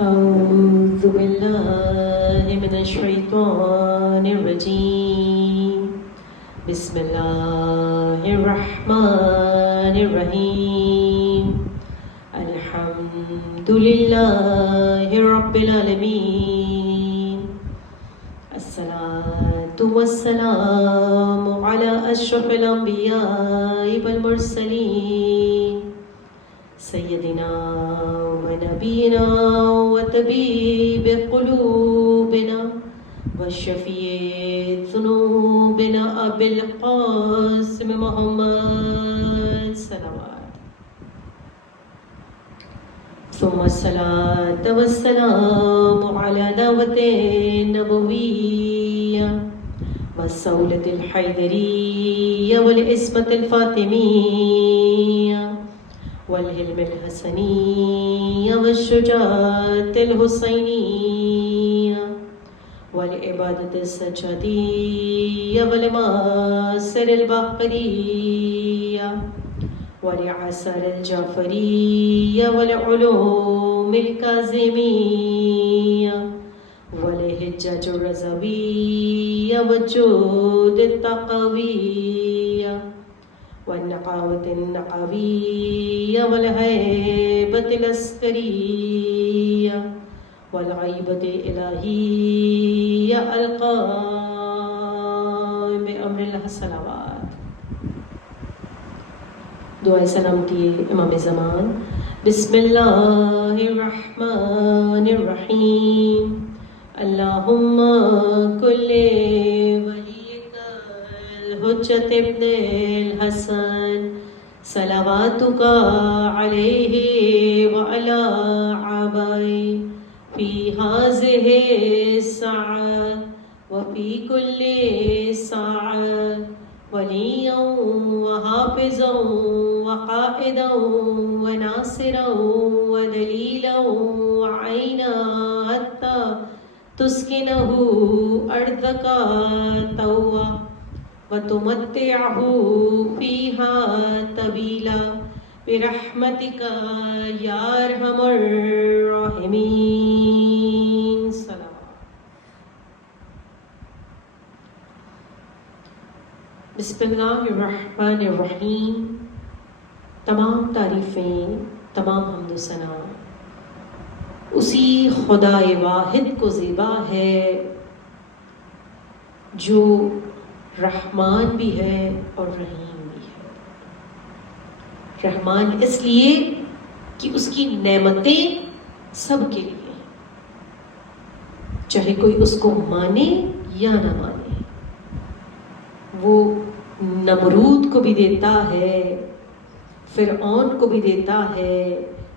أعوذ بالله من الشيطان الرجيم بسم الله الرحمن الرحيم الحمد لله رب العالمين الصلاة والسلام على أشرف الأنبياء والمرسلين سيدنا ونبينا وطبيب قلوبنا وشفيع ذنوبنا أبي القاسم محمد صلوات ثم الصلاة والسلام على دعوة النبوية والسولة الحيدرية والإسمة الفاطمية والحلم الحسنية والشجاعة الحسينية والعبادة السجادية والمآثر الباقرية والعسر الجعفرية والعلوم الكاظمية والحجة الرضوية والجود التقوية والنقاوة النقوية والهيبة العسكرية والغيبة الإلهية القائم بأمر الله صلوات. دعائے سلام کی امام زمان. بسم اللہ الرحمن الرحیم. اللہم کل حجت ابن الحسن صلواتک علیہ وعلی آبائی فی هذه الساعة وفی کل ساعة ولیا وحافظا وقائدا وناصرا ودلیلا وعینا حتی تسکنہ ارضک طوعا وتمتعه فيها طويلا برحمتك يا ارحم الراحمين. بسم اللہ الرحمن الرحیم. تمام تعریفیں، تمام حمد و ثنا اسی خدا واحد کو زیبا ہے جو رحمان بھی ہے اور رحیم بھی ہے. رحمان اس لیے کہ اس کی نعمتیں سب کے لیے، چاہے کوئی اس کو مانے یا نہ مانے. وہ نمرود کو بھی دیتا ہے، فرعون کو بھی دیتا ہے،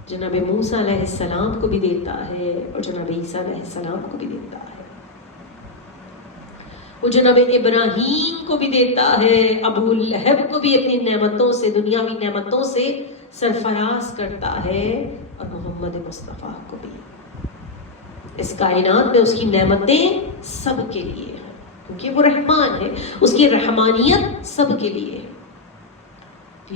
جناب موسیٰ علیہ السلام کو بھی دیتا ہے اور جناب عیسیٰ علیہ السلام کو بھی دیتا ہے. وہ جناب ابراہیم کو بھی دیتا ہے، ابو لہب کو بھی اپنی نعمتوں سے، دنیاوی نعمتوں سے سرفراز کرتا ہے، اور محمد مصطفیٰ کو بھی. اس کائنات میں اس کی نعمتیں سب کے لیے ہیں کیونکہ وہ رحمان ہے، اس کی رحمانیت سب کے لیے ہے.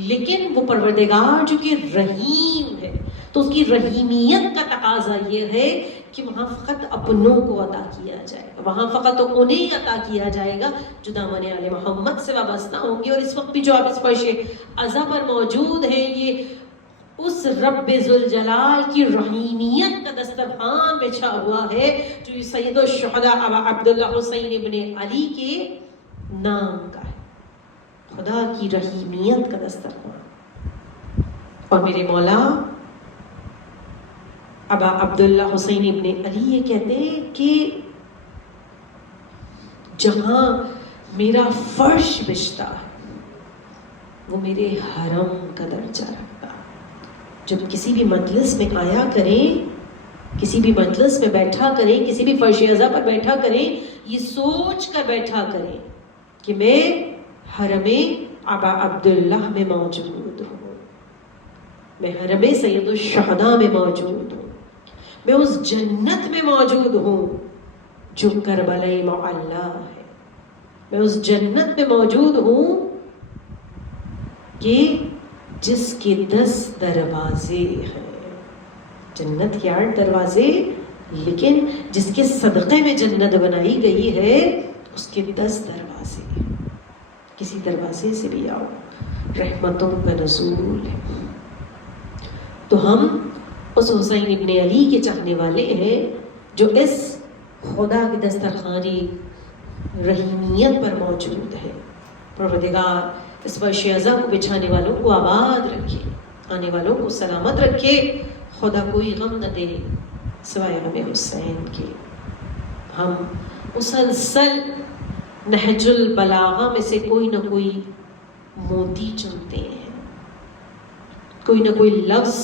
لیکن وہ پروردگار جو کہ رحیم ہے، تو اس کی رحیمیت کا تقاضا یہ ہے کہ وہاں فقط اپنوں کو عطا کیا جائے گا، وہاں فقط انہیں عطا کیا جائے گا جو دامن آل محمد سے وابستہ ہوں گے. اور اس وقت بھی جو آپ اس فرش عزا پر موجود ہیں، یہ اس رب ذوالجلال کی رحیمیت کا دسترخوان بچھا ہوا ہے جو سید الشہداء ابا عبداللہ حسین ابن علی کے نام کا ہے. خدا کی رحیمیت کا دسترخوان. اور میرے مولا ابا عبداللہ حسین ابن علی یہ کہتے ہیں کہ جہاں میرا فرش بچتا ہے وہ میرے حرم کا درجہ رکھتا. جب کسی بھی مجلس میں آیا کریں، کسی بھی مجلس میں بیٹھا کریں، کسی بھی فرش عزا پر بیٹھا کریں، یہ سوچ کر بیٹھا کریں کہ میں حرم ابا عبداللہ میں موجود ہوں، میں حرم سید الشہداء میں موجود ہوں، میں اس جنت میں موجود ہوں جو کربلا معلی ہے. میں اس جنت میں موجود ہوں کہ جس کے 10 دروازے ہیں. جنت کے 8 دروازے، لیکن جس کے صدقے میں جنت بنائی گئی ہے اس کے 10 دروازے. کسی دروازے سے بھی آؤ، رحمتوں کا نزول ہے. تو ہم اس حسین ابن علی کے چاہنے والے ہیں جو اس خدا کی دسترخوانی رحیمیت پر موجود ہے. پروردگار اس فرش ازاں کو بچھانے والوں کو آباد رکھے، آنے والوں کو سلامت رکھے. خدا کوئی غم نہ دے سوائے غم حسین کے. ہم مسلسل نہج البلاغہ میں سے کوئی نہ کوئی موتی چنتے ہیں، کوئی نہ کوئی لفظ،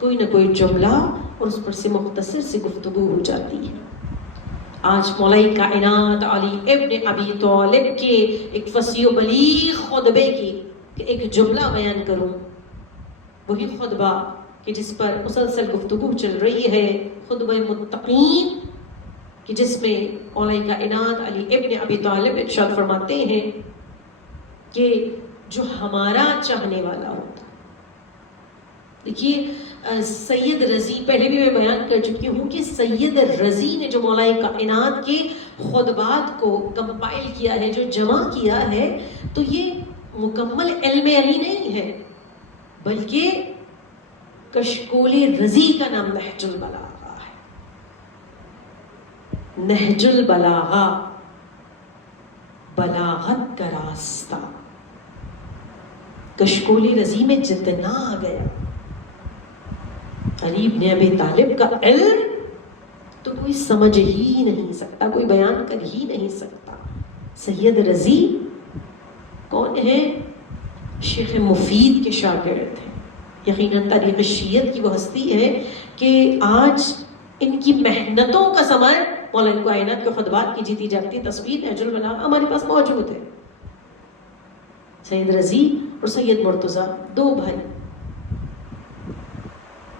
کوئی نہ کوئی جملہ، اور اس پر سے مختصر سی گفتگو ہو جاتی ہے. آج مولائی کائنات علی ابن ابی طالب کے ایک فصیح و بلیغ خطبے کی ایک جملہ بیان کروں. وہی خطبہ کہ جس پر مسلسل گفتگو چل رہی ہے، خطبہ متقین، کہ جس میں مولائی کائنات علی ابن ابی طالب ارشاد فرماتے ہیں کہ جو ہمارا چاہنے والا ہوتا. دیکھیے سید رضی، پہلے بھی میں بیان کر چکی ہوں کہ سید رضی نے جو مولائی کائنات کے خطبات کو کمپائل کیا ہے، جو جمع کیا ہے، تو یہ مکمل علم علی نہیں ہے، بلکہ کشکول رضی کا نام نہج البلاغہ ہے. نہج البلاغہ، بلاغت کا راستہ. کشکول رضی میں جتنا آ گیا علی ابن ابی طالب کا علم تو کوئی سمجھ ہی نہیں سکتا، کوئی بیان کر ہی نہیں سکتا. سید رضی کون ہے؟ شیخ مفید کے شاگرد ہیں. یقیناً تاریخ شیعت کی وہ ہستی ہے کہ آج ان کی محنتوں کا ثمر مولانا کائنات کے خطبات کی جیتی جاگتی تصویر نہج البلاغہ ہمارے پاس موجود ہے. سید رضی اور سید مرتضیٰ، 2 بھائی.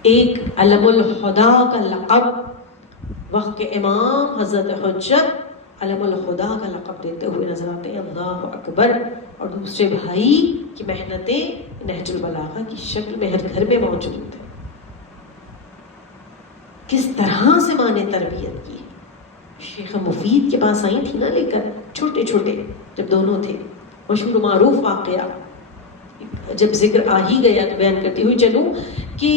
ایک علم الہدا کا لقب وقت کے امام حضرت حجت علم الہدا کا لقب دیتے ہوئے نظر آتے ہیں. اللہ اکبر. اور دوسرے بھائی کی محنتیں نہج البلاغہ کی شکل میں ہر گھر میں موجود ہیں. کس طرح سے ماں نے تربیت کی. شیخ مفید کے پاس آئی تھی نا لے کر، چھوٹے چھوٹے جب دونوں تھے. مشہور و معروف واقعہ جب ذکر آ ہی گیا تو بیان کرتی ہوئی چلوں کہ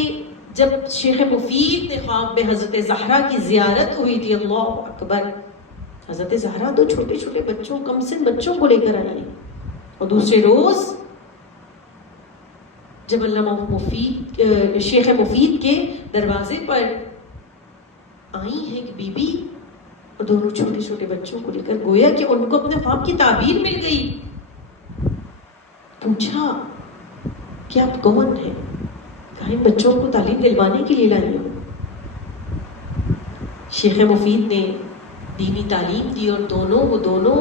جب شیخ مفید نے خواب میں حضرت زہرا کی زیارت ہوئی تھی. اللہ اکبر. حضرت زہرا تو چھوٹے چھوٹے بچوں، کم سن بچوں کو لے کر آئی ہیں. اور دوسرے روز جب علامہ مفید شیخ مفید کے دروازے پر آئی ہے ایک بی بی اور دونوں چھوٹے چھوٹے بچوں کو لے کر، گویا کہ ان کو اپنے خواب کی تعبیر مل گئی. پوچھا کہ آپ کون ہیں؟ کہا ان بچوں کو تعلیم دلوانے کے لیے لائی ہوں. شیخ مفید نے دینی تعلیم دی اور دونوں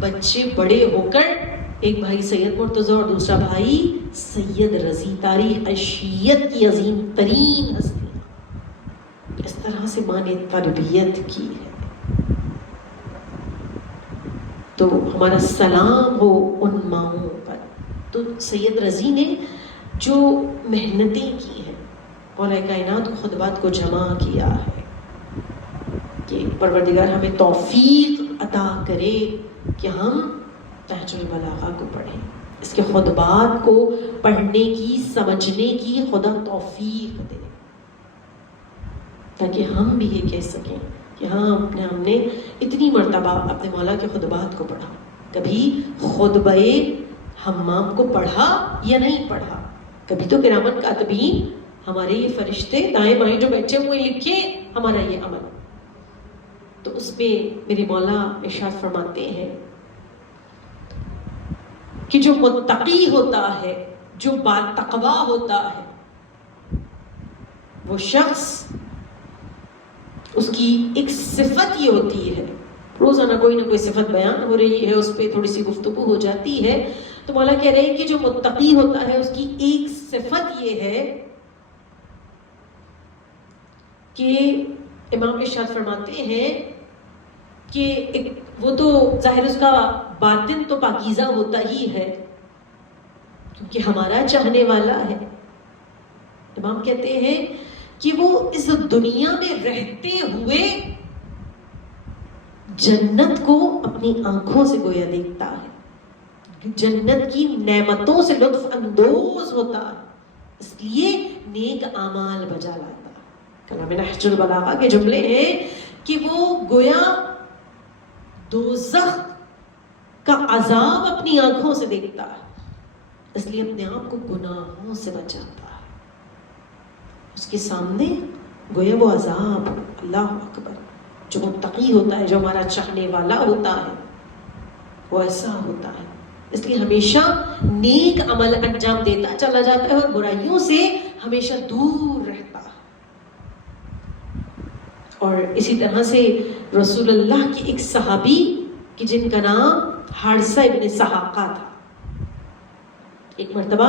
بچے بڑے ہو کر، ایک بھائی سید مرتضیٰ اور دوسرا بھائی سید رضی، تاریخ شیعت کی عظیم ترین ہستیاں. اس طرح سے ماں نے تربیت کی ہے. تو ہمارا سلام ہو ان ماؤں پر. تو سید رضی نے جو محنتیں کی ہیں، مولا کائنات کو خطبات کو جمع کیا ہے کہ پروردگار ہمیں توفیق عطا کرے کہ ہم نہج البلاغہ کو پڑھیں، اس کے خطبات کو پڑھنے کی، سمجھنے کی خدا توفیق دے، تاکہ ہم بھی یہ کہہ سکیں کہ ہاں ہم نے اتنی مرتبہ اپنے مولا کے خطبات کو پڑھا. کبھی خطبہ حمام کو پڑھا یا نہیں پڑھا. کبھی تو کرامن کاتبین، ہمارے یہ فرشتے دائیں بائیں جو بیٹھے ہوئے لکھے ہمارا یہ عمل. تو اس پہ میرے مولا ارشاد فرماتے ہیں کہ جو متقی ہوتا ہے، جو باتقوا ہوتا ہے، وہ شخص، اس کی ایک صفت یہ ہوتی ہے، روزانہ کوئی نہ کوئی صفت بیان ہو رہی ہے، اس پہ تھوڑی سی گفتگو ہو جاتی ہے. تو مولا کہہ رہے ہیں کہ جو متقی ہوتا ہے اس کی ایک صفت یہ ہے کہ امام ارشاد فرماتے ہیں کہ وہ تو ظاہر اس کا باطن تو پاکیزہ ہوتا ہی ہے کیونکہ ہمارا چاہنے والا ہے. امام کہتے ہیں کہ وہ اس دنیا میں رہتے ہوئے جنت کو اپنی آنکھوں سے گویا دیکھتا ہے، جنت کی نعمتوں سے لطف اندوز ہوتا ہے، اس لیے نیک اعمال بجا لاتا ہے۔ کلام نہج البلاغہ کے جملے ہیں کہ وہ گویا دوزخ کا عذاب اپنی آنکھوں سے دیکھتا ہے، اس لیے اپنے آپ کو گناہوں سے بچاتا ہے۔ اس کے سامنے گویا وہ عذاب، اللہ اکبر، جو متقی ہوتا ہے، جو ہمارا چاہنے والا ہوتا ہے، وہ ایسا ہوتا ہے۔ اس لیے ہمیشہ نیک عمل انجام دیتا چلا جاتا ہے اور برائیوں سے ہمیشہ دور رہتا ہے۔ اور اسی طرح سے رسول اللہ کی ایک صحابی کہ جن کا نام حارثہ ابن سحاقہ تھا، ایک مرتبہ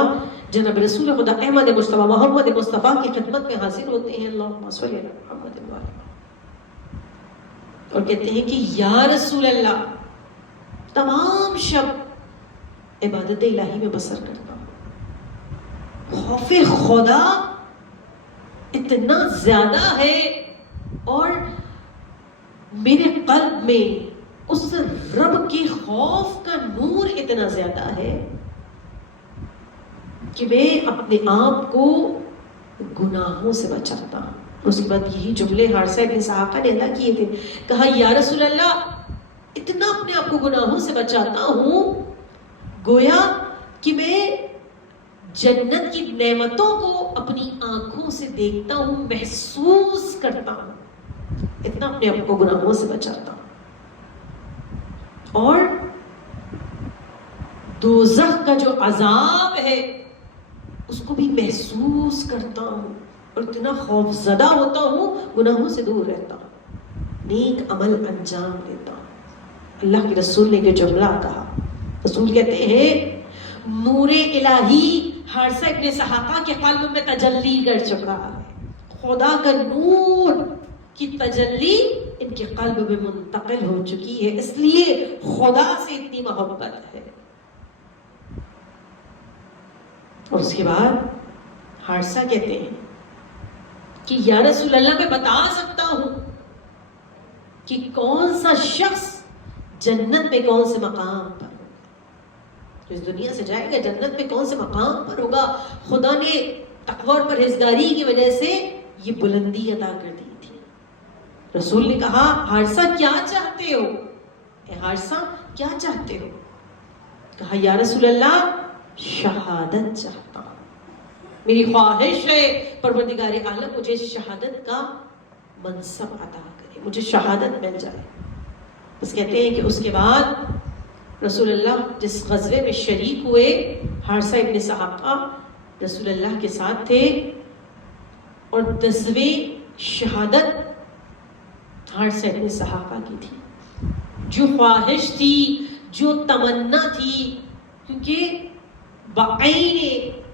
جناب رسول خدا احمد مصطفیٰ محمد مصطفیٰ کی خدمت میں حاضر ہوتے ہیں، اللہم صلی علی محمد وعلی محمد، اور کہتے ہیں کہ یا رسول اللہ، تمام شب عبادت الہی میں بسر کرتا ہوں، خوف خدا اتنا زیادہ ہے اور میرے قلب میں اس رب کے خوف کا نور اتنا زیادہ ہے کہ میں اپنے آپ کو گناہوں سے بچاتا ہوں۔ اس کے بعد یہی جملے حارثہ بن سحاقہ نے ادا کیے تھے، کہا یا رسول اللہ، اتنا اپنے آپ کو گناہوں سے بچاتا ہوں گویا کہ میں جنت کی نعمتوں کو اپنی آنکھوں سے دیکھتا ہوں، محسوس کرتا ہوں، اتنا اپنے آپ کو گناہوں سے بچاتا ہوں، اور دوزخ کا جو عذاب ہے اس کو بھی محسوس کرتا ہوں اور اتنا خوف زدہ ہوتا ہوں، گناہوں سے دور رہتا ہوں، نیک عمل انجام دیتا ہوں۔ اللہ کے رسول نے یہ جملہ کہا، رسول کہتے ہیں نور الہی حارثہ ابن سحاقہ کے قلب میں تجلی کر چکا ہے، خدا کا نور کی تجلی ان کے قلب میں منتقل ہو چکی ہے، اس لیے خدا سے اتنی محبت ہے۔ اور اس کے بعد حارثہ کہتے ہیں کہ یا رسول اللہ، میں بتا سکتا ہوں کہ کون سا شخص جنت میں کون سے مقام پر ہوگا، جو اس دنیا سے جائے گا جنت میں کون سے مقام پر ہوگا۔ خدا نے تقوی اور پرہیزگاری کی وجہ سے یہ بلندی عطا کر دی تھی۔ رسول نے کہا حارثہ کیا چاہتے ہو، اے حارثہ کیا چاہتے ہو؟ کہا یا رسول اللہ، شہادت چاہتا ہوں، میری خواہش ہے پروردگار عالم مجھے شہادت کا منصب عطا کرے، مجھے شہادت مل جائے۔ بس کہتے ہیں کہ اس کے بعد رسول اللہ جس غزوے میں شریک ہوئے، حارثہ ابن سحاقہ رسول اللہ کے ساتھ تھے، اور 10ویں شہادت حارثہ ابن سحاقہ کی تھی۔ جو خواہش تھی، جو تمنا تھی، کیونکہ بعین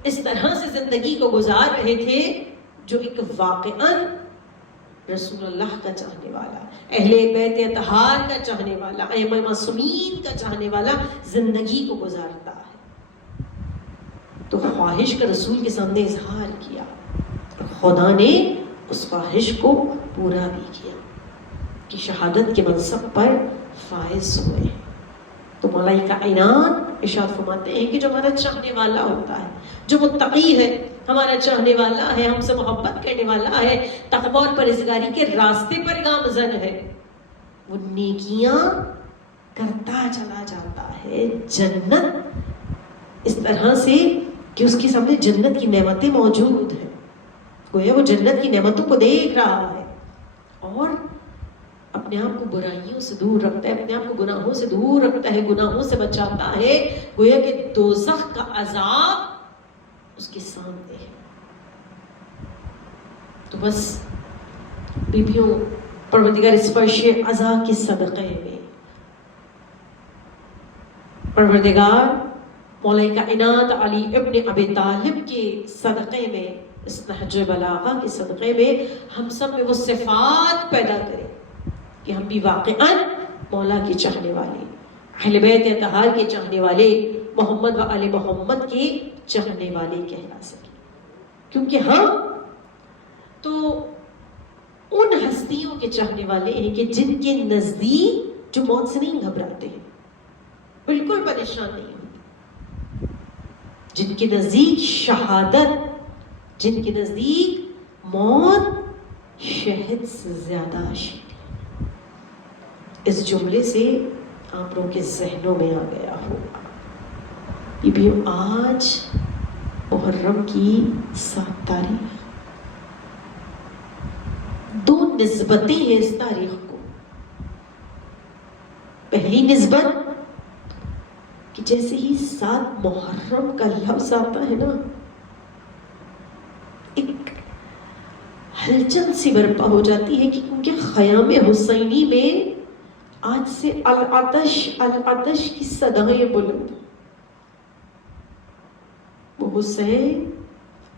اس طرح سے زندگی کو گزار رہے تھے جو ایک واقعاً رسول اللہ کا چاہنے والا، اہل بیت اطہار کا چاہنے والا، ائمہ معصومین کا چاہنے والا زندگی کو گزارتا ہے۔ تو خواہش کا رسول کے سامنے اظہار کیا، خدا نے اس خواہش کو پورا بھی کیا کہ شہادت کے منصب پر فائز ہوئے۔ تو مولا کائنات ارشاد فرماتے ہیں کہ جو ہمارا چاہنے والا ہوتا ہے، جو متقی ہے، ہمارا چاہنے والا ہے، ہم سے محبت کرنے والا ہے، تقوی اور پرہیزگاری کے راستے پر گامزن ہے، وہ نیکیاں کرتا چلا جاتا ہے، جنت اس طرح سے کہ اس کے سامنے جنت کی نعمتیں موجود ہیں، گویا وہ جنت کی نعمتوں کو دیکھ رہا ہے اور اپنے آپ کو برائیوں سے دور رکھتا ہے، اپنے آپ کو گناہوں سے دور رکھتا ہے، گناہوں سے بچاتا ہے، گویا کہ دوزخ کا عذاب اس کے سامنے ہے۔ تو بس بیبیوں، پروردگار اس فرش عزا کے صدقے میں پروردگار مولا کائنات علی ابن ابی طالب کے صدقے میں، اس نہج بلاغہ کے صدقے میں ہم سب میں وہ صفات پیدا کرے کہ ہم بھی واقعاً مولا کے چاہنے والے، اہل بیت اطہار کے چاہنے والے، محمد و آل محمد کے چاہنے والے کہلا سکیں، کیونکہ ہم تو ان ہستیوں کے چاہنے والے ہیں کہ جن کے نزدیک جو موت سے نہیں گھبراتے ہیں، بالکل پریشان نہیں ہوتے، جن کے نزدیک شہادت، جن کے نزدیک موت شہد سے زیادہ عشق ہے۔ اس جملے سے آپ لوگوں کے ذہنوں میں آ گیا ہوگا یہ بھی آج محرم کی 7 تاریخ، 2 نسبتیں ہیں اس تاریخ کو۔ پہلی نسبت کہ جیسے ہی 7 محرم کا لفظ آتا ہے نا، ایک ہلچل سی برپا ہو جاتی ہے کہ کیونکہ خیام حسینی میں آج سے العطش کی صدائیں بلند، وہ حسین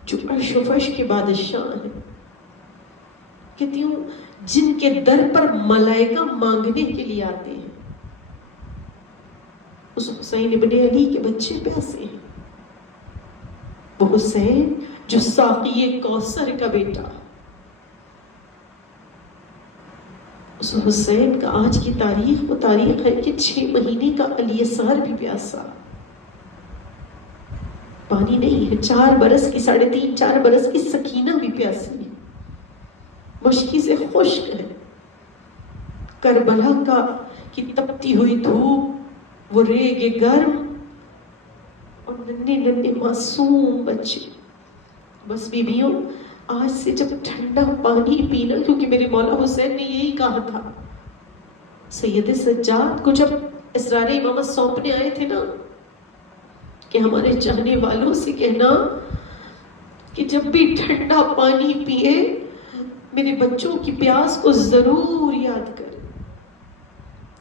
جو عرش و فرش کے بادشاہ ہیں، کہتی ہوں جن کے در پر ملائکہ مانگنے کے لیے آتے ہیں، اس حسین ابن علی کے بچے پیاسے ہیں، وہ حسین جو ساقی کوثر کا بیٹا، اس حسین کا آج کی تاریخ وہ تاریخ ہے کہ 6 مہینے کا الیسار بھی پیاسا، پانی نہیں ہے، 4 برس کی 3.5 4 برس کی سکینہ بھی پیاسی ہے، مشکی سے خشک ہے، کربلا کی تپتی ہوئی دھوپ، وہ ریگے گرم، اور ننھے معصوم بچے۔ بس بیویوں، آج سے جب ٹھنڈا پانی پینا، کیونکہ میرے مولا حسین نے یہی کہا تھا، سید سجاد کو جب اسرار امامت سونپنے آئے تھے نا، کہ ہمارے چاہنے والوں سے کہنا کہ جب بھی ٹھنڈا پانی پیے میرے بچوں کی پیاس کو ضرور یاد کریں۔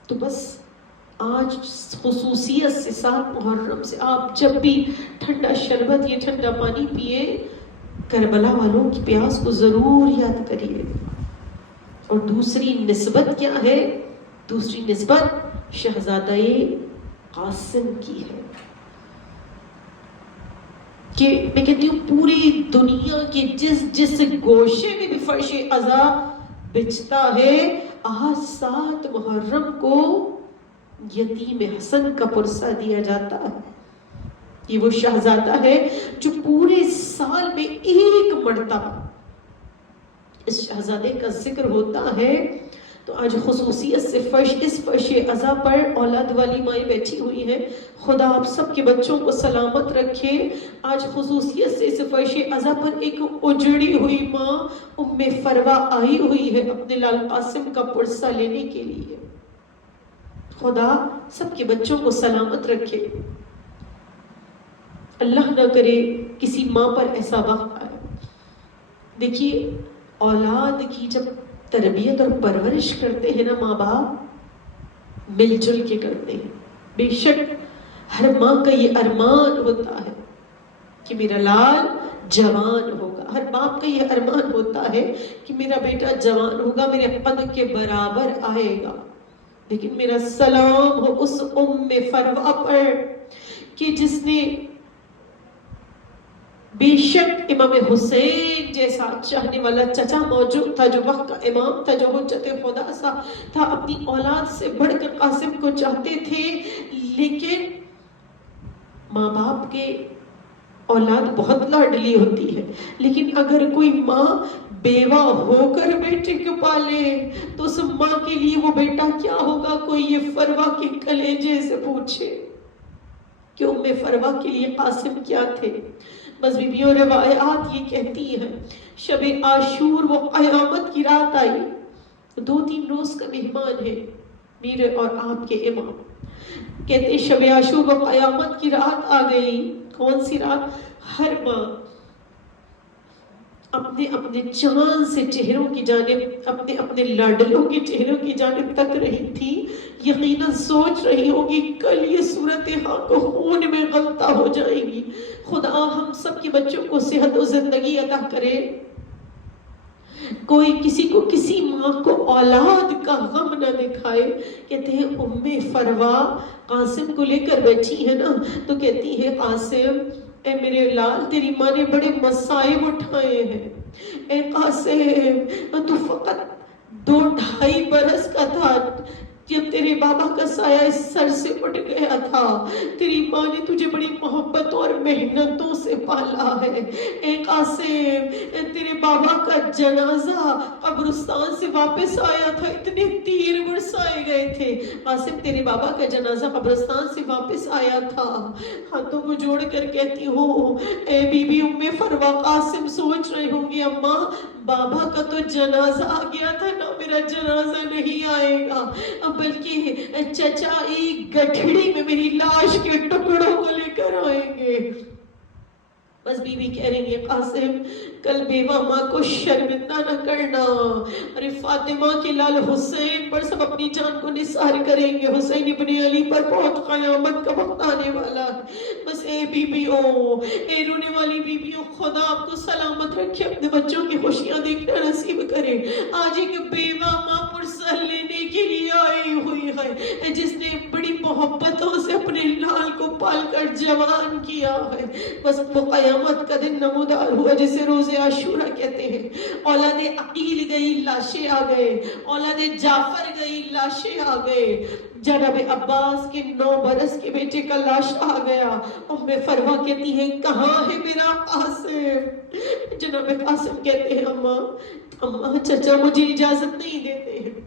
تو بس آج خصوصیت سے 7 محرم سے آپ جب بھی ٹھنڈا شربت یا ٹھنڈا پانی پیے، کربلا والوں کی پیاس کو ضرور یاد کریے۔ اور دوسری نسبت کیا ہے؟ دوسری نسبت شہزادہ قاسم کی ہے، کہ میں کہتی ہوں پوری دنیا کے جس گوشے میں بھی فرش عزا بچتا ہے، آج 7 محرم کو یتیم حسن کا پرسہ دیا جاتا ہے۔ یہ وہ شہزادہ ہے جو پورے سال میں ایک مرتبہ اس شہزادے کا ذکر ہوتا ہے۔ تو آج خصوصیت سے اس فرش عزا پر اولاد والی مائیں بیٹھی ہوئی ہیں، خدا آپ سب کے بچوں کو سلامت رکھے۔ آج خصوصیت سے اس فرش عزا پر ایک اجڑی ہوئی ماں ام فروا آئی ہوئی ہے اپنے لال قاسم کا پرسہ لینے کے لیے۔ خدا سب کے بچوں کو سلامت رکھے، اللہ نہ کرے کسی ماں پر ایسا وقت آئے۔ دیکھیے اولاد کی جب تربیت اور پرورش کرتے ہیں نا ماں باپ، مل جل کے کرتے ہیں۔ بے شک ہر ماں کا یہ ارمان ہوتا ہے کہ میرا لال جوان ہوگا، ہر باپ کا یہ ارمان ہوتا ہے کہ میرا بیٹا جوان ہوگا، میرے قد کے برابر آئے گا۔ لیکن میرا سلام ہو اس ام فروا پر کہ جس نے بے شک امام حسین جیسا چاہنے والا چچا موجود تھا، جو وقت کا امام تھا، جو حجت خدا سا تھا، اپنی اولاد سے بڑھ کر قاسم کو چاہتے تھے۔ لیکن ماں باپ کے اولاد بہت لاڈلی ہوتی ہے، لیکن اگر کوئی ماں بیوہ ہو کر بیٹے کو پالے تو اس ماں کے لیے وہ بیٹا کیا ہوگا؟ کوئی یہ فروا کے کلیجے سے پوچھے کہ ام فروا کے لیے قاسم کیا تھے۔ بس بیبیوں روایات یہ کہتی ہیں شب عاشور وہ قیامت کی رات آئی، 2-3 روز کا مہمان ہے میرے اور آپ کے امام، کہتے ہیں شب عاشور وہ قیامت کی رات آ گئی۔ کون سی رات؟ ہر ماں اپنے اپنے چاند سے چہروں کی جانب، اپنے اپنے لاڈلوں کے چہروں کی جانب تک رہی تھی، یقیناً سوچ رہی ہوگی کل یہ صورتحال کو خون میں غلطہ ہو جائے گی۔ خدا ہم سب کے بچوں کو صحت و زندگی عطا کرے، کوئی کسی کو کسی ماں کو اولاد کا غم نہ دکھائے۔ کہتے ہیں ام فروا قاسم کو لے کر بیٹھی ہے نا، تو کہتی ہے قاسم اے میرے لال، تیری ماں نے بڑے مصائب اٹھائے ہیں، اے قاسم تو فقط 2-2.5 برس کا تھا جب تیرے بابا کا سایہ اس سر سے اٹھ گیا تھا. تیری ماں نے تجھے بڑی محبتوں اور محنتوں سے پالا ہے. اے قاسم تیرے بابا کا جنازہ قبرستان سے واپس آیا تھا, اتنے تیر برسائے گئے تھے. قاسم تیرے بابا کا جنازہ قبرستان سے واپس آیا تھا. ہاتھوں کو جوڑ کر کہتی ہوں اے بی بی ام فروا, قاسم سوچ رہی ہوں گی اماں بابا کا تو جنازہ آ گیا تھا نا, میرا جنازہ نہیں آئے گا بلکہ چچا ایک گٹھڑی میں میری لاش کے ٹکڑوں کو لے کر آئیں گے. بس بی بی کہہ رہی ہے قاسم کل بیوہ ماں کو شرمندہ نہ کرنا. ارے فاطمہ کے لال حسین پر سب اپنی جان کو نثار کریں گے, حسین ابن علی پر بہت قیامت کا وقت آنے والا ہے. بس اے بی بی او, اے رونے والی بی بی او, خدا آپ کو سلامت رکھے, اپنے بچوں کی خوشیاں دیکھنا نصیب کرے. آج ایک بیوہ ماں پرسر لینے کے لیے آئی ہوئی ہے جس نے بڑی محبتوں سے اپنے لال کو پال کر جوان کیا ہے. بس وہ قیامت کا دن نمودار ہوا جسے روز عاشورہ کہتے ہیں. اولاد عقیل گئی لاشیں آ گئے, اولاد جعفر گئی لاشیں آ گئے. جناب عباس کے 9 برس کے بیٹے کا لاش آ گیا. ام فروا کہتی ہیں کہاں ہے میرا قاسم؟ جناب قاسم کہتے ہیں اماں چچا مجھے اجازت نہیں دیتے ہیں,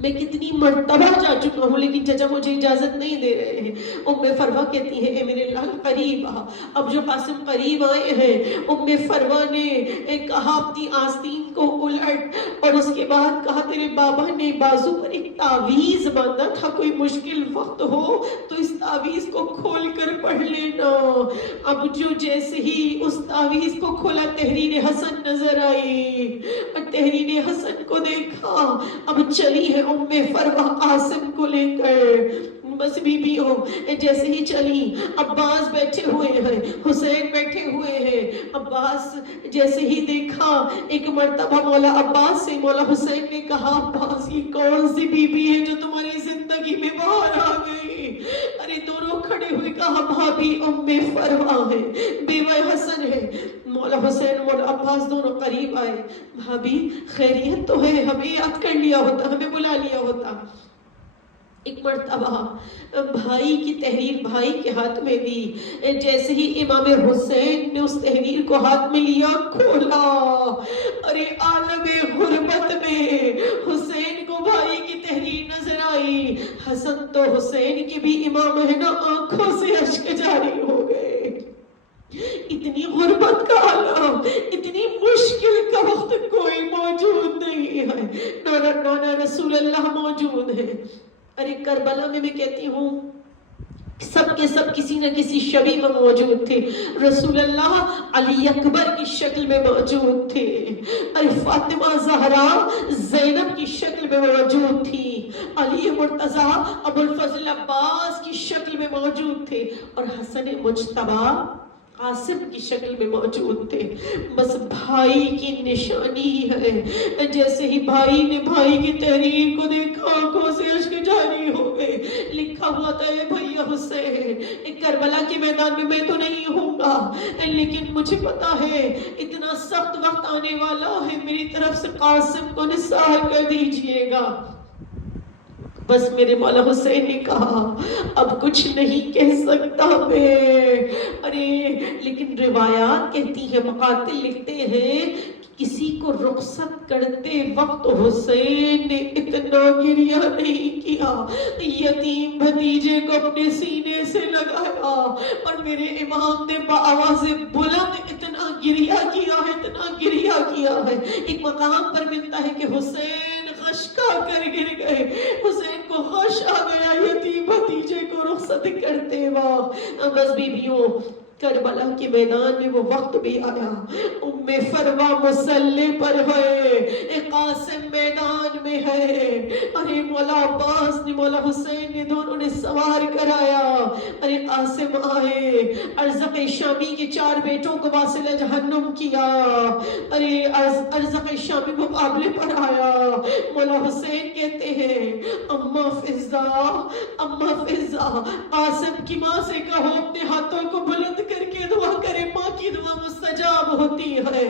میں کتنی مرتبہ جا چکا ہوں لیکن چچا مجھے اجازت نہیں دے رہے ہیں. ام فروا کہتی ہے اے میرے لال قریب آ. اب جو قاسم قریب آئے ہیں ام فروا نے کہا اپنی آستین کو الٹ, اور اس کے بعد کہا تیرے بابا نے بازو پر ایک تعویذ باندھا تھا, کوئی مشکل وقت ہو تو اس تعویذ کو کھول کر پڑھ لینا. اب جو جیسے ہی اس تعویذ کو کھولا تحریر حسن نظر آئی, اور تحریر حسن کو دیکھا. اب چلی ہے ام فروا قاسم کو لے کر. بس بی بی ہو جیسے ہی چلی, عباس بیٹھے ہوئے ہیں, حسین بیٹھے ہوئے ہیں. عباس جیسے ہی دیکھا, ایک مرتبہ مولا عباس سے مولا حسین نے کہا عباس یہ کون سی بی بی ہے جو تمہاری زندگی میں باہر آ گئی؟ ارے دونوں کھڑے ہوئے کہا بھابی ام فروا ہے, بیوہ حسن ہے. مولا حسین مولا عباس دونوں قریب آئے. بھابی خیریت تو ہے, ہمیں یاد کر لیا ہوتا, ہمیں بلا لیا ہوتا. ایک مرتبہ بھائی کی تحریر بھائی کے ہاتھ میں دی. جیسے ہی امام حسین نے اس تحریر کو ہاتھ میں لیا, کھولا, ارے عالم غربت میں حسین کو بھائی کی تحریر نظر آئی. حسن تو حسین کے بھی امام ہے نا, آنکھوں سے اشک جاری ہو گئے. اتنی غربت کا عالم, اتنی مشکل کا وقت کوئی موجود نہیں ہے. نانا رسول اللہ موجود ہے. ارے کربلا میں کہتی ہوں سب کے سب کسی نہ کسی شبی میں موجود تھے. رسول اللہ علی اکبر کی شکل میں موجود تھے. ارے فاطمہ زہرا زینب کی شکل میں موجود تھی. علی مرتضیٰ ابو الفضل عباس کی شکل میں موجود تھے, اور حسن مجتبیٰ قاسم کی شکل میں موجود تھے. بس بھائی کی نشانی ہے. جیسے ہی بھائی نے بھائی کی تحریر کو دیکھا, آنکھوں سے اشک جاری ہو گئے. لکھا ہوا تھا اے بھیا حسین, ایک کربلا کے میدان میں تو نہیں ہوں گا, لیکن مجھے پتا ہے اتنا سخت وقت آنے والا ہے, میری طرف سے قاسم کو نثار کر دیجئے گا. بس میرے مولا حسین نے کہا اب کچھ نہیں کہہ سکتا میں. ارے لیکن روایات کہتی ہیں, مقاتل لکھتے ہیں, کسی کو رخصت کرتے وقت حسین نے اتنا گریہ نہیں کیا. یتیم بھتیجے کو اپنے سینے سے لگایا, اور میرے امام نے بآواز بلند اتنا گریہ کیا ہے, اتنا گریہ کیا ہے. ایک مقام پر ملتا ہے کہ حسین غشکا کر گر گئے. حسین کو غش آ گیا یتیم بھتیجے کو رخصت کرتے وقت. بس بیویوں کربلا کے میدان میں وہ وقت بھی آیا. ام فروا مسلح پر ہے, قاسم میدان میں ہے. ارے مولا عباس نے مولا حسین نے دونوں نے سوار کرایا. ارے قاسم آئے, ارزق شامی کے 4 بیٹوں کو واصل جہنم کیا. ارے ارزق شامی مقابلے پر آیا. مولا حسین کہتے ہیں اماں فضا قاسم کی ماں سے کہو اپنے ہاتھوں کو بلند کر کے دعا کرے, ماں کی دعا مستجاب ہوتی ہے.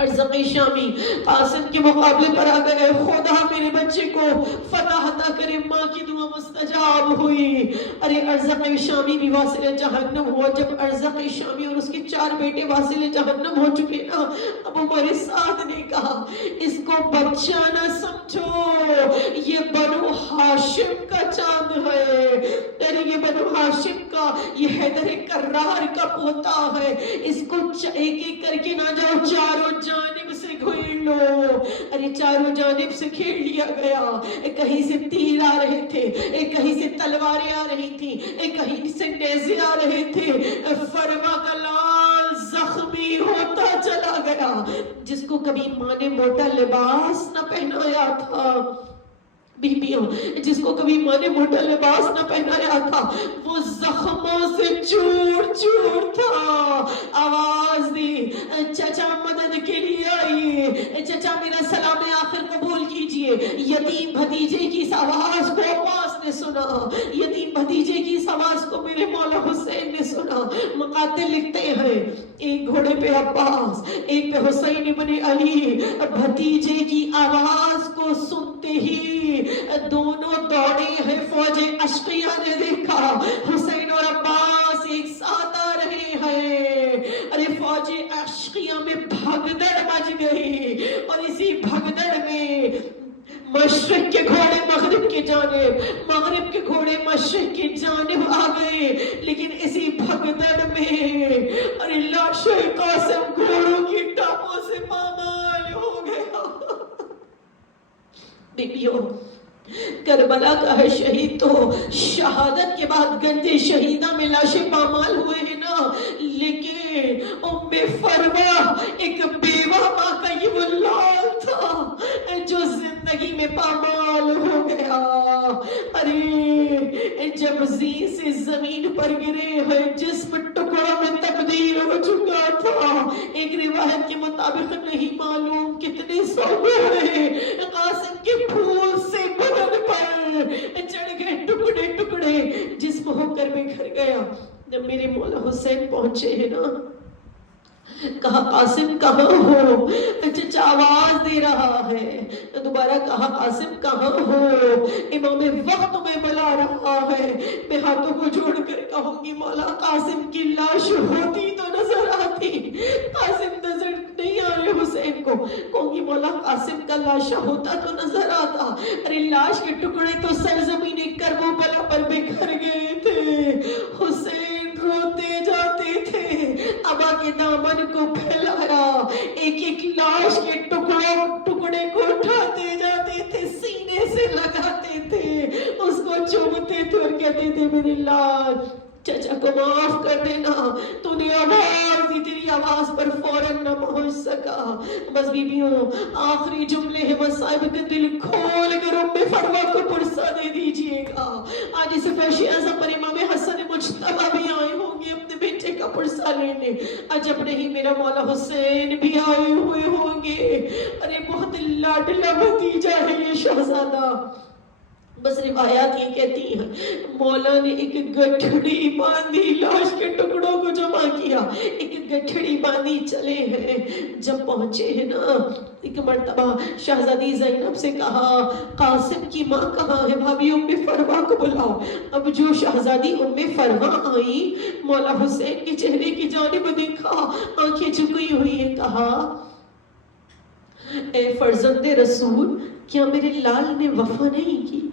ارزق شامی قاسم کے مقابلے پر آ گئے. خدا میرے بچے کو فتح عطا کرے. ماں کی دعا مستجاب ہوئی. ارے ارزق شامی بھی واصل جہنم ہوا. جب ارزق شامی اور اس کے 4 بیٹے واصل جہنم ہو چکے نا، اب عمر سعد نے کہا اس کو بچہ نہ سمجھو، یہ بنو ہاشم کا چاند ہے. ارے یہ بنو ہاشم کا، یہ حیدر کرار کا پوتا ہے. اس کو ایک ایک کر کے نہ جاؤ، چاروں جانب سے گھیر لو. ارے چاروں جانب سے گھیر لیا گیا. کہیں سے تیر آ رہے تھے، کہیں سے تلواریں آ رہی تھیں، کہیں سے نیزے آ رہے تھے. فروا کا لال زخمی ہوتا چلا گیا. جس کو کبھی ماں نے موٹا لباس نہ پہنایا تھا، بیبیوں جس کو کبھی ماں نے موٹا لباس نہ پہنایا تھا، وہ زخموں سے چور چور تھا. آواز دی، چچا مدد کے لیے آئیے، چچا میرا سلام آخر قبول کیجئے. یتیم بھتیجے کی اس آواز کو عباس نے سنا، یتیم بھتیجے کی اس آواز کو میرے مولا حسین نے سنا. مقاتل لکھتے ہیں ایک گھوڑے پہ عباس، ایک پہ حسین ابن علی. بھتیجے کی آواز کو سنتے ہی دونوں دوڑے ہیں. فوج اشقیہ نے دیکھا حسین اور عباس ایک ساتھ آ رہے ہیں. ارے فوج اشقیہ میں بھگدڑ مچ گئی، اور اسی بھگدڑ میں مشرق کے گھوڑے مغرب کی جانب، مغرب کے گھوڑے مشرق کی جانب آ گئے. لیکن اسی بھگدڑ میں ارے لاشیں قاسم گھوڑوں کی ٹانگوں سے پامال ہو گیا. بیبیوں کربلا کا ہے شہید تو شہادت کے بعد گنجے شہیدہ میں لاشیں پامال ہوئے ہیں نا، لیکن ام فروا ایک بیوہ ماں کا یہ وہ لال تھا جو زندگی میں پامال ہو گیا. ارے جب زین سے زمین پر گرے ہیں، جسم ٹکڑوں میں تبدیل ہو چکا تھا. ایک روایت کے مطابق نہیں معلوم کتنے سو گھوڑے قاسم کے پھول سے بدن پر چڑھ گئے، ٹکڑے ٹکڑے جسم ہو کر بکھر گیا. جب میرے مولا حسین پہنچے ہیں نا، کہا قاسم کہاں ہو؟ چچا آواز دے رہا ہے. دوبارہ کہا قاسم کہاں ہو؟ امام وقت میں بلا رہا ہے. میں ہاتھوں کو جوڑ کر کہوں گی مولا قاسم کی لاش ہوتی تو نظر آتی، قاسم نظر نہیں آ رہے حسین کو. کہوں گی مولا قاسم کا لاشا ہوتا تو نظر آتا. ارے لاش کے ٹکڑے تو سرزمین کربلا پر بکھر گئے تھے. حسین روتے جاتے تھے، ابا کے دامن کو پھیلایا، ایک ایک لاش کے ٹکڑے کو اٹھاتے جاتے تھے، سینے سے لگاتے تھے، اس کو چومتے تھے اور کہتے تھے میری لال چچا کو معاف کر دینا، تو نے آواز دی، تیری آواز پر فوراً نہ پہنچ سکا. بس بیبیوں آخری جملے ہیں، مصائب کے دل کھول کر ام فروا کو پرسہ دے دیجئے گا. آج اس فیشی اعظم پر امام حسن مجتبی بھی آئے ہوں گے اپنے بیٹے کا پرسہ لینے. عجب نہیں میرا مولا حسین بھی آئے ہوئے ہوں گے. ارے بہت لاڈلا بھتیجا ہے یہ شہزادہ. بس روایات یہ کہتی ہیں مولا نے ایک گٹھڑی باندھی، لاش کے ٹکڑوں کو جمع کیا، ایک گٹھڑی باندھی چلے ہیں. جب پہنچے ہیں نا، ایک مرتبہ شہزادی زینب سے کہا قاسم کی ماں کہاں ہے؟ بھابی ام فروا کو بلاؤ. اب جو شہزادی ام فروا آئی، مولا حسین کے چہرے کی جانب دیکھا، آنکھیں جھکی ہوئی ہیں. کہا اے فرزند رسول، کیا میرے لال نے وفا نہیں کی؟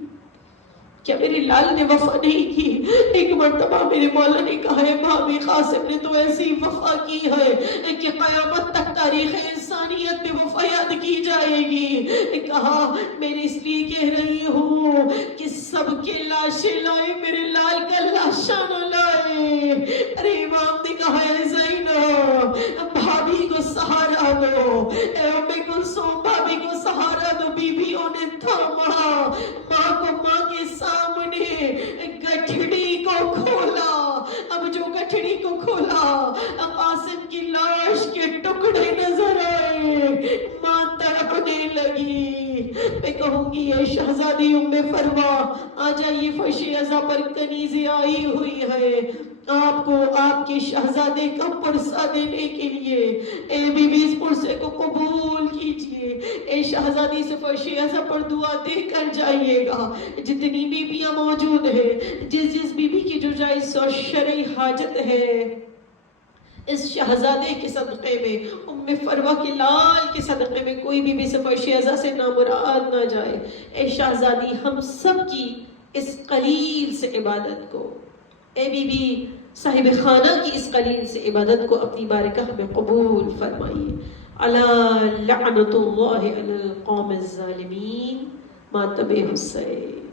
کیا میرے لال نے وفا نہیں کی؟ ایک مرتبہ میرے مولا نے کہا ہے بھابی قاسم نے تو ایسی وفا کی ہے کہ قیامت تک تاریخ انسانیت میں وفا یاد کی جائے گی. کہا میں نے اس لیے کہہ رہی ہوں کہ سب کے لاشیں لائے، میرے لال کا لاشا نہ لائے. ارے امام نے کہا ہے زینب بھابی کو سہارا دو، اے ام کلثوم بھابی کو سہارا دو. بیویوں نے تھاما، ماں کو ماں کے سامنے گٹھڑی کو کھولا. اب جو گٹھڑی کو کھولا، قاسم کی لاش کے ٹکڑے نظر آئے. ماں تڑپنے لگی. میں کہوں گی یہ شہزادی ام فروا، آ جائیے فرش عزا پر کنیزیں آئی ہوئی ہے، آپ کو آپ کے شہزادے کا پرسہ دینے کے لیے اے بی بی اس پرسے کو قبول کیجئے، اے شہزادی سے فرش اعظم پر دعا دے کر جائیے گا۔ جتنی بیویاں موجود ہیں، جس بیوی کی جو جائز اور شرعی حاجت ہے، اس شہزادے کے صدقے میں، ام فروہ کے لال کے صدقے میں کوئی بھی فرش اعظم سے نامراد نہ جائے۔ اے شہزادی ہم سب کی اس قلیل سے عبادت کو، اے بی بی صاحب خانہ کی اس قلیل سے عبادت کو اپنی بارگاہ میں قبول فرمائیے۔ الا لعنت اللہ علی القوم الظالمین، ماتب حسین۔